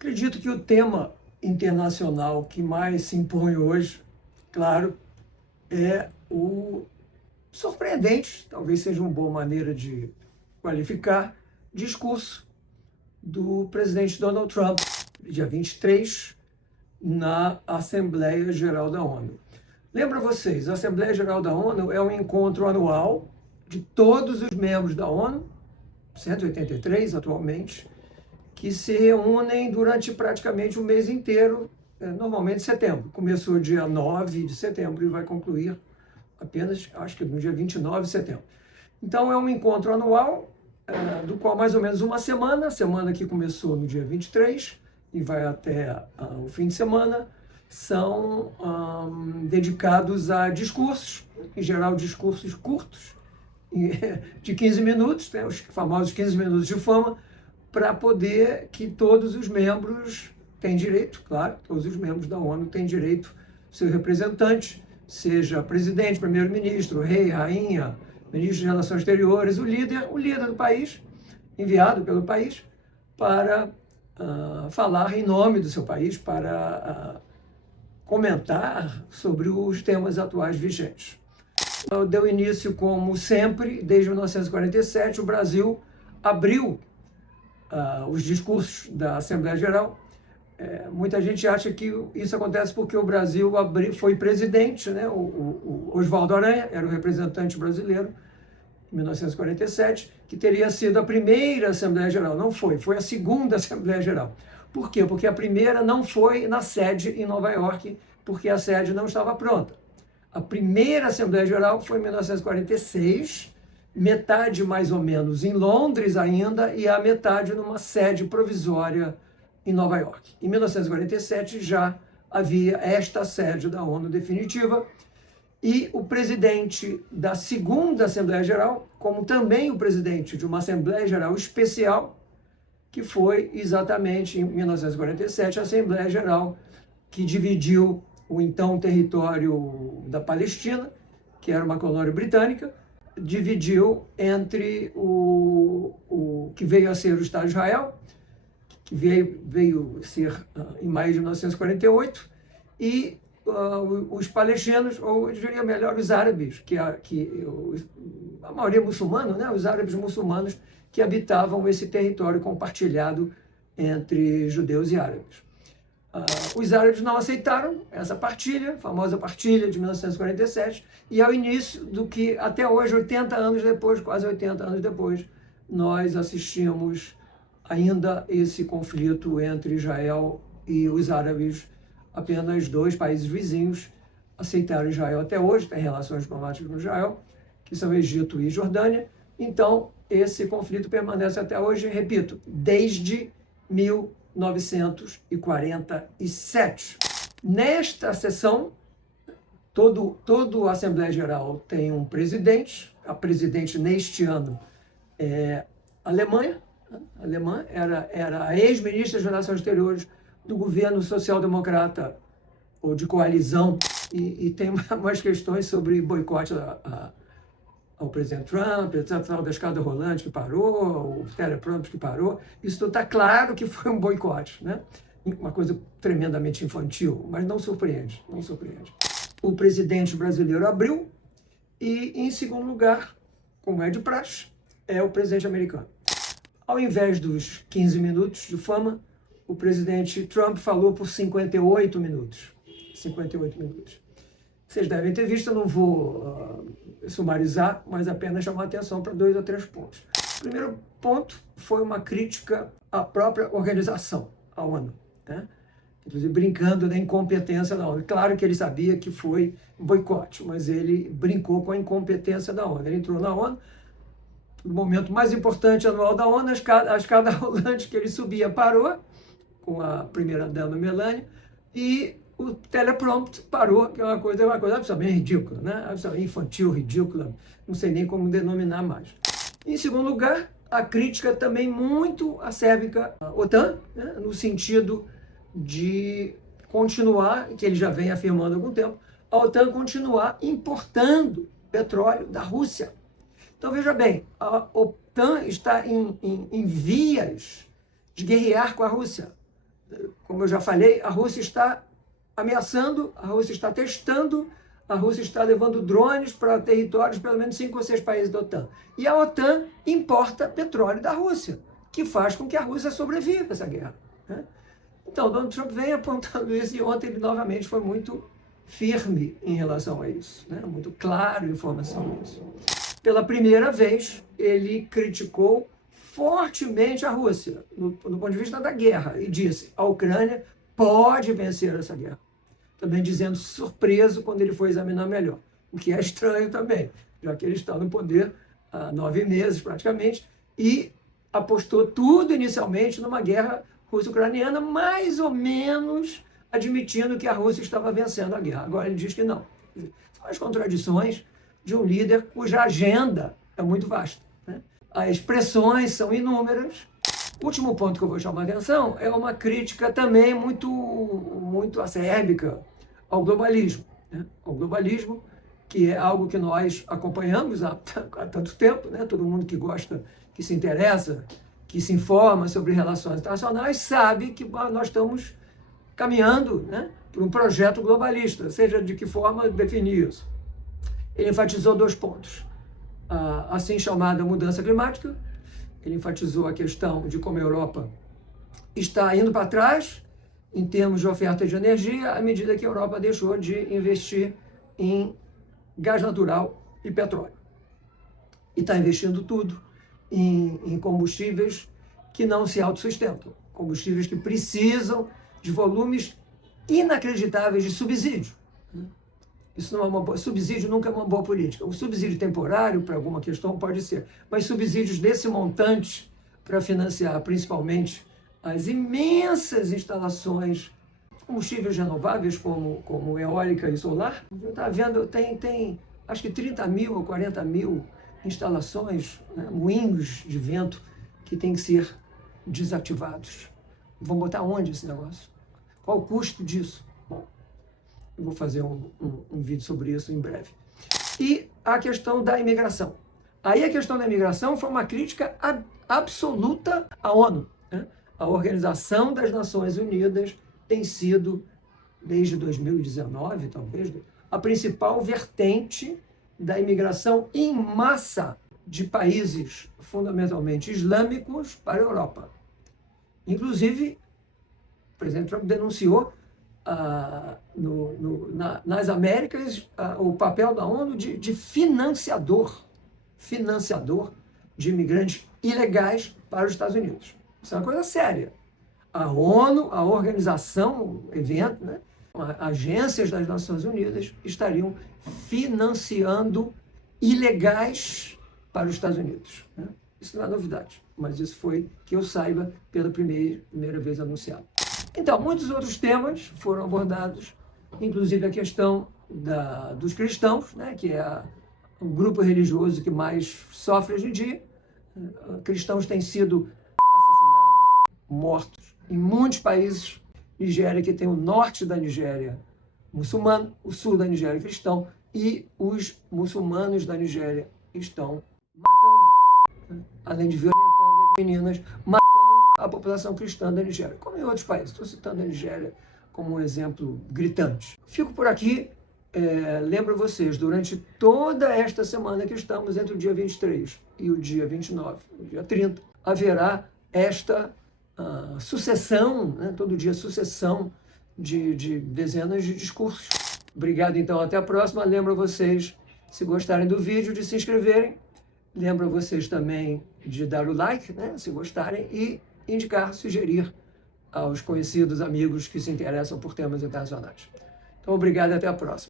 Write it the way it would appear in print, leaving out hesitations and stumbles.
Acredito que o tema internacional que mais se impõe hoje, claro, é o surpreendente, talvez seja uma boa maneira de qualificar, discurso do presidente Donald Trump, dia 23, na Assembleia Geral da ONU. Lembra vocês, a Assembleia Geral da ONU é um encontro anual de todos os membros da ONU, 183 atualmente, que se reúnem durante praticamente o mês inteiro, normalmente setembro. Começou dia 9 de setembro e vai concluir apenas, acho que no dia 29 de setembro. Então é um encontro anual, do qual mais ou menos uma semana, a semana que começou no dia 23 e vai até o fim de semana, são dedicados a discursos, em geral discursos curtos, de 15 minutos, né, os famosos 15 minutos de fama, para poder que todos os membros têm direito, claro, todos os membros da ONU têm direito, seu representante, seja presidente, primeiro-ministro, rei, rainha, ministro de Relações Exteriores, o líder do país, enviado pelo país, para falar em nome do seu país, para comentar sobre os temas atuais vigentes. Deu início, como sempre, desde 1947, o Brasil abriu os discursos da Assembleia Geral. Muita gente acha que isso acontece porque o Brasil foi presidente, né? O Oswaldo Aranha era o representante brasileiro em 1947, que teria sido a primeira Assembleia Geral. Não foi, foi a segunda Assembleia Geral. Por quê? Porque a primeira não foi na sede em Nova York, porque a sede não estava pronta. A primeira Assembleia Geral foi em 1946, metade mais ou menos em Londres ainda, e a metade numa sede provisória em Nova York. Em 1947 já havia esta sede da ONU definitiva, e o presidente da segunda Assembleia Geral, como também o presidente de uma Assembleia Geral especial, que foi exatamente em 1947 a Assembleia Geral que dividiu o então território da Palestina, que era uma colônia britânica, dividiu entre o que veio a ser o Estado de Israel, que veio ser em maio de 1948, e os palestinos, ou eu diria melhor, os árabes, a maioria muçulmana, né? Os árabes muçulmanos que habitavam esse território compartilhado entre judeus e árabes. Os árabes não aceitaram essa partilha, a famosa partilha de 1947, e ao início do que até hoje, 80 anos depois, quase 80 anos depois, nós assistimos ainda esse conflito entre Israel e os árabes. Apenas dois países vizinhos aceitaram Israel até hoje, têm relações diplomáticas com Israel, que são Egito e Jordânia. Então, esse conflito permanece até hoje, repito, desde 1947. Nesta sessão, todo a Assembleia Geral tem um presidente. A presidente neste ano é alemã, era a ex-ministra das Relações Exteriores do governo social-democrata, ou de coalizão, e tem umas questões sobre boicote ao presidente Trump, a tal da escada rolante que parou, o teleprompter que parou. Isso tudo está claro que foi um boicote, né? Uma coisa tremendamente infantil, mas não surpreende. O presidente brasileiro abriu, e em segundo lugar, como é de praxe, é o presidente americano. Ao invés dos 15 minutos de fama, o presidente Trump falou por 58 minutos. 58 minutos. Vocês devem ter visto, eu não vou sumarizar, mas apenas chamar a atenção para 2 ou 3 pontos. O primeiro ponto foi uma crítica à própria organização, à ONU, né? Inclusive brincando da incompetência da ONU. Claro que ele sabia que foi boicote, mas ele brincou com a incompetência da ONU. Ele entrou na ONU, no momento mais importante anual da ONU, a escada rolante que ele subia parou, com a primeira-dama Melania, e o teleprompter parou, que é uma coisa absolutamente ridícula, né? Absolutamente infantil, ridícula, não sei nem como denominar mais. Em segundo lugar, a crítica também muito acérbica à OTAN, né? No sentido de continuar, que ele já vem afirmando há algum tempo, a OTAN continuar importando petróleo da Rússia. Então, veja bem, a OTAN está em vias de guerrear com a Rússia. como eu já falei, a Rússia está ameaçando, a Rússia está testando, a Rússia está levando drones para territórios de pelo menos 5 ou 6 países da OTAN. E a OTAN importa petróleo da Rússia, que faz com que a Rússia sobreviva a essa guerra, né? Então, Donald Trump vem apontando isso e ontem ele novamente foi muito firme em relação a isso, né? Muito claro em informação a isso. Pela primeira vez, ele criticou fortemente a Rússia, no ponto de vista da guerra, e disse: a Ucrânia pode vencer essa guerra. Também dizendo surpreso quando ele foi examinar melhor, o que é estranho também, já que ele está no poder há 9 meses praticamente, e apostou tudo inicialmente numa guerra russo-ucraniana, mais ou menos admitindo que a Rússia estava vencendo a guerra. Agora ele diz que não. São as contradições de um líder cuja agenda é muito vasta, né? As expressões são inúmeras. O último ponto que eu vou chamar a atenção é uma crítica também muito acérbica ao globalismo, né? Ao globalismo, que é algo que nós acompanhamos há tanto tempo, né? Todo mundo que gosta, que se interessa, que se informa sobre relações internacionais, sabe que nós estamos caminhando, né, para um projeto globalista, seja de que forma definir isso. Ele enfatizou 2 pontos. A assim chamada mudança climática, ele enfatizou a questão de como a Europa está indo para trás em termos de oferta de energia, à medida que a Europa deixou de investir em gás natural e petróleo. E está investindo tudo em combustíveis que não se autossustentam, combustíveis que precisam de volumes inacreditáveis de subsídio. Isso não é uma boa, subsídio nunca é uma boa política. O subsídio temporário para alguma questão pode ser, mas subsídios desse montante para financiar principalmente as imensas instalações de combustíveis renováveis como eólica e solar. Está vendo, tem acho que 30 mil ou 40 mil instalações, né, moinhos de vento que têm que ser desativados. Vão botar onde esse negócio? Qual o custo disso? Bom, eu vou fazer um vídeo sobre isso em breve. E a questão da imigração. Aí a questão da imigração foi uma crítica absoluta à ONU, né? A Organização das Nações Unidas tem sido, desde 2019, talvez, a principal vertente da imigração em massa de países fundamentalmente islâmicos para a Europa. Inclusive, o presidente Trump denunciou nas Américas o papel da ONU de financiador de imigrantes ilegais para os Estados Unidos. Isso é uma coisa séria. A ONU, a organização, o evento, né, agências das Nações Unidas estariam financiando ilegais para os Estados Unidos, né? Isso não é novidade, mas isso foi, que eu saiba, pela primeira vez anunciado. Então, muitos outros temas foram abordados, inclusive a questão dos cristãos, né, que é o grupo religioso que mais sofre hoje em dia. Cristãos têm sido assassinados, mortos em muitos países. Nigéria, que tem o norte da Nigéria muçulmano, o sul da Nigéria cristão, e os muçulmanos da Nigéria estão matando, além de violentando as meninas, matando a população cristã da Nigéria, como em outros países. Estou citando a Nigéria como um exemplo gritante. Fico por aqui. Lembro vocês, durante toda esta semana que estamos, entre o dia 23 e o dia 29, o dia 30, haverá esta sucessão, né, todo dia sucessão de dezenas de discursos. Obrigado, então, até a próxima. Lembro vocês, se gostarem do vídeo, de se inscreverem. Lembro vocês também de dar o like, né, se gostarem, e indicar, sugerir aos conhecidos amigos que se interessam por temas internacionais. Então, obrigado e até a próxima.